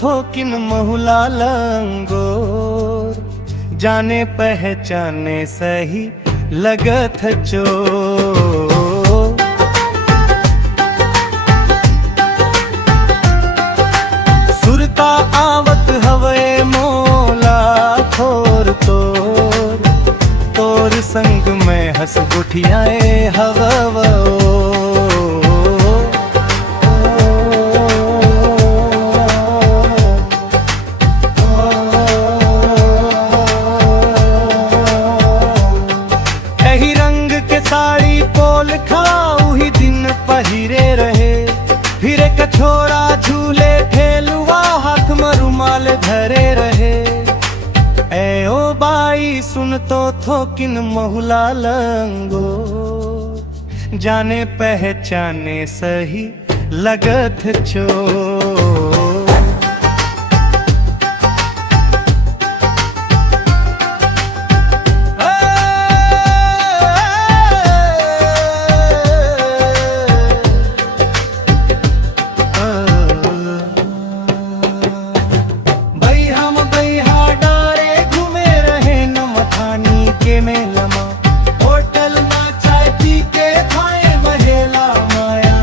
थो किन महुला लंगोर, जाने पहचाने सही लगत चो। सुरता आवत हवे मोला थोर तोर, तोर संग में हंस गुठियाए हवा। साड़ी पोल खाऊ ही दिन पहिरे रहे, फिर कछोरा झूले ठेलुआ हाथ में रुमाल धरे रहे। ए ओ बाई सुन तो थो किन महुला लंगो, जाने पहचाने सही लगत चो। होटल में चाय पी के खाए महेला माया।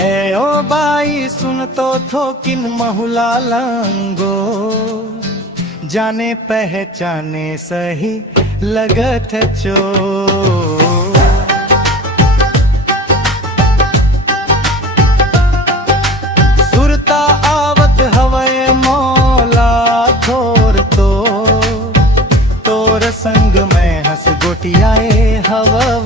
ए ओ बाई सुन तो थो किन महुला लंगो, जाने पहचाने सही लगत चो। सुरता आवत हवे मौला थोर तो, तोर संग में हंस गोटियाए हवा।